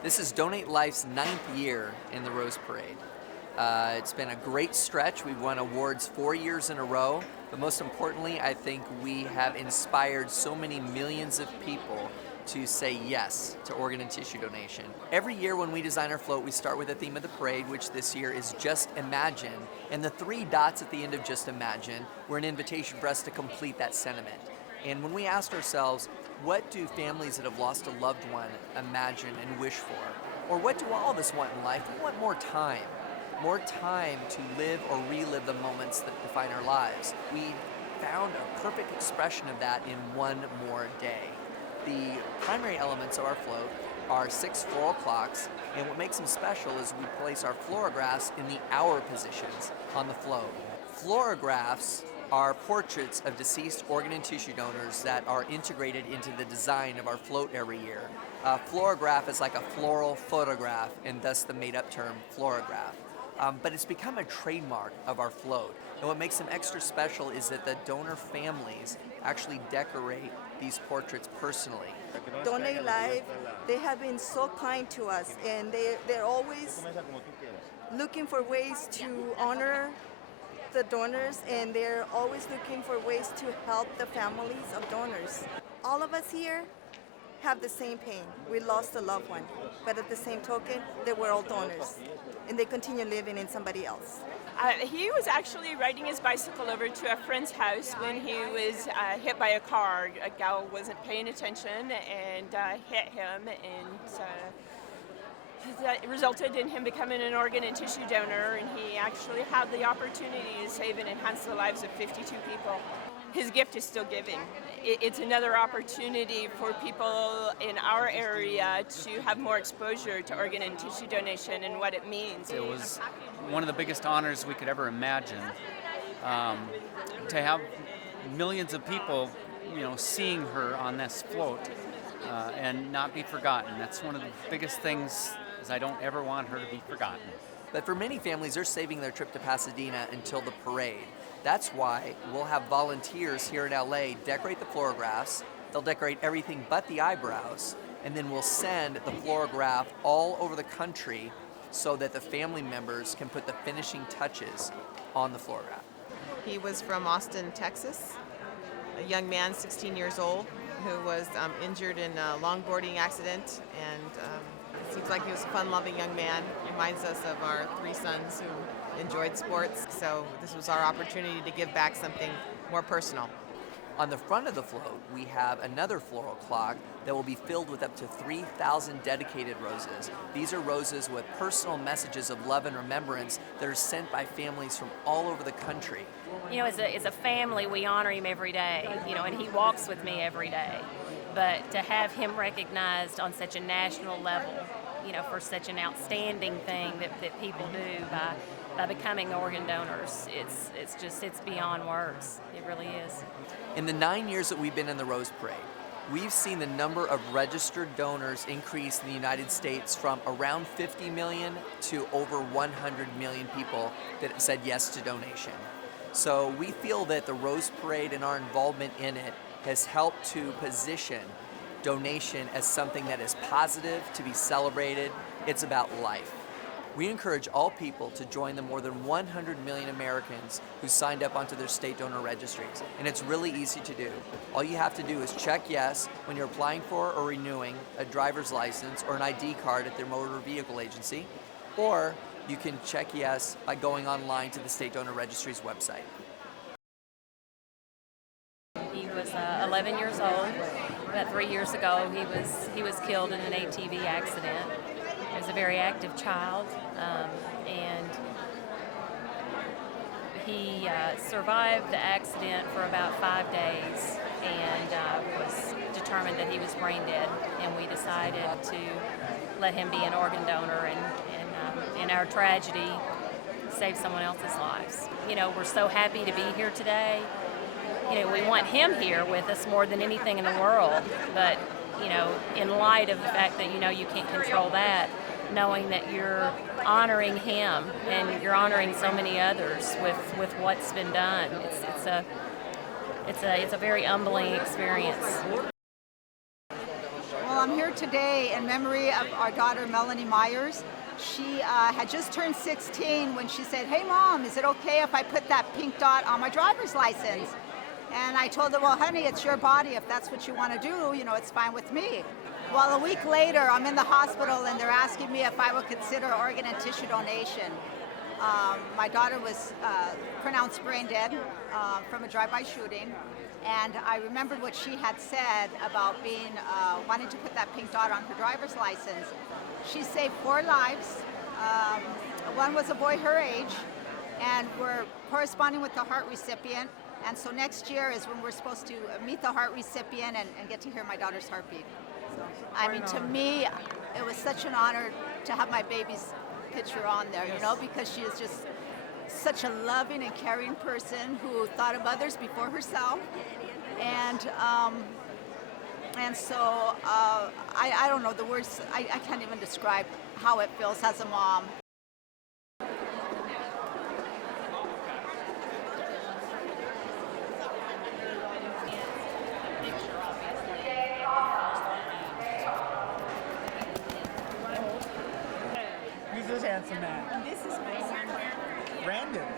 This is Donate Life's 9th year in the Rose Parade. It's been a great stretch. We've won awards 4 years in a row, but most importantly, I think we have inspired so many millions of people to say yes to organ and tissue donation. Every year when we design our float, we start with the theme of the parade, which this year is Just Imagine, and the 3 dots at the end of Just Imagine were an invitation for us to complete that sentiment. And when we asked ourselves, what do families that have lost a loved one imagine and wish for? Or what do all of us want in life? We want more time. More time to live or relive the moments that define our lives. We found a perfect expression of that in One More Day. The primary elements of our float are 6 floral clocks, and what makes them special is we place our fluorographs in the hour positions on the float. Fluorographs are portraits of deceased organ and tissue donors that are integrated into the design of our float every year. Fluorograph is like a floral photograph, and thus the made-up term fluorograph. But it's become a trademark of our float. And what makes them extra special is that the donor families actually decorate these portraits personally. Donate Life, they have been so kind to us, and they're always looking for ways to honor the donors, and they're always looking for ways to help the families of donors. All of us here have the same pain. We lost a loved one, but at the same token, they were all donors, and they continue living in somebody else. He was actually riding his bicycle over to a friend's house when he was hit by a car. A gal wasn't paying attention and hit him, and that resulted in him becoming an organ and tissue donor, and he actually had the opportunity to save and enhance the lives of 52 people. His gift is still giving. It's another opportunity for people in our area to have more exposure to organ and tissue donation and what it means. It was one of the biggest honors we could ever imagine. To have millions of people, seeing her on this float and not be forgotten. That's one of the biggest things. Is I don't ever want her to be forgotten. But for many families, they're saving their trip to Pasadena until the parade. That's why we'll have volunteers here in LA decorate the fluorographs. They'll decorate everything but the eyebrows, and then we'll send the fluorograph all over the country so that the family members can put the finishing touches on the fluorograph. He was from Austin, Texas, a young man, 16 years old, who was injured in a longboarding accident, and it seems like he was a fun-loving young man. Reminds us of our 3 sons who enjoyed sports, so this was our opportunity to give back something more personal. On the front of the float, we have another floral clock that will be filled with up to 3,000 dedicated roses. These are roses with personal messages of love and remembrance that are sent by families from all over the country. As a family, we honor him every day, and he walks with me every day. But to have him recognized on such a national level, for such an outstanding thing that people do by becoming organ donors, it's beyond words. It really is. In the 9 years that we've been in the Rose Parade, we've seen the number of registered donors increase in the United States from around 50 million to over 100 million people that have said yes to donation. So we feel that the Rose Parade and our involvement in it has helped to position donation as something that is positive, to be celebrated. It's about life. We encourage all people to join the more than 100 million Americans who signed up onto their state donor registries, and it's really easy to do. All you have to do is check yes when you're applying for or renewing a driver's license or an ID card at their motor vehicle agency, or you can check yes by going online to the State Donor Registry's website. He was 11 years old. About 3 years ago, he was killed in an ATV accident. He was a very active child, and he survived the accident for about 5 days and was determined that he was brain dead, and we decided to let him be an organ donor and in our tragedy save someone else's lives. We're so happy to be here today. We want him here with us more than anything in the world, but in light of the fact that you can't control that, knowing that you're honoring him and you're honoring so many others with what's been done, it's a very humbling experience. Well, I'm here today in memory of our daughter, Melanie Myers. She had just turned 16 when she said, "Hey, Mom, is it okay if I put that pink dot on my driver's license?" And I told her, "Well, honey, it's your body. If that's what you want to do, it's fine with me." Well, a week later, I'm in the hospital, and they're asking me if I would consider organ and tissue donation. My daughter was pronounced brain dead from a drive-by shooting, and I remembered what she had said about being wanting to put that pink dot on her driver's license. She saved 4 lives. One was a boy her age, and we're corresponding with the heart recipient. And so next year is when we're supposed to meet the heart recipient and get to hear my daughter's heartbeat. So, I mean, to me, it was such an honor to have my baby's picture on there, because she is just such a loving and caring person who thought of others before herself. And so I don't know the words. I can't even describe how it feels as a mom. Who's this handsome man? This is my son, Brandon.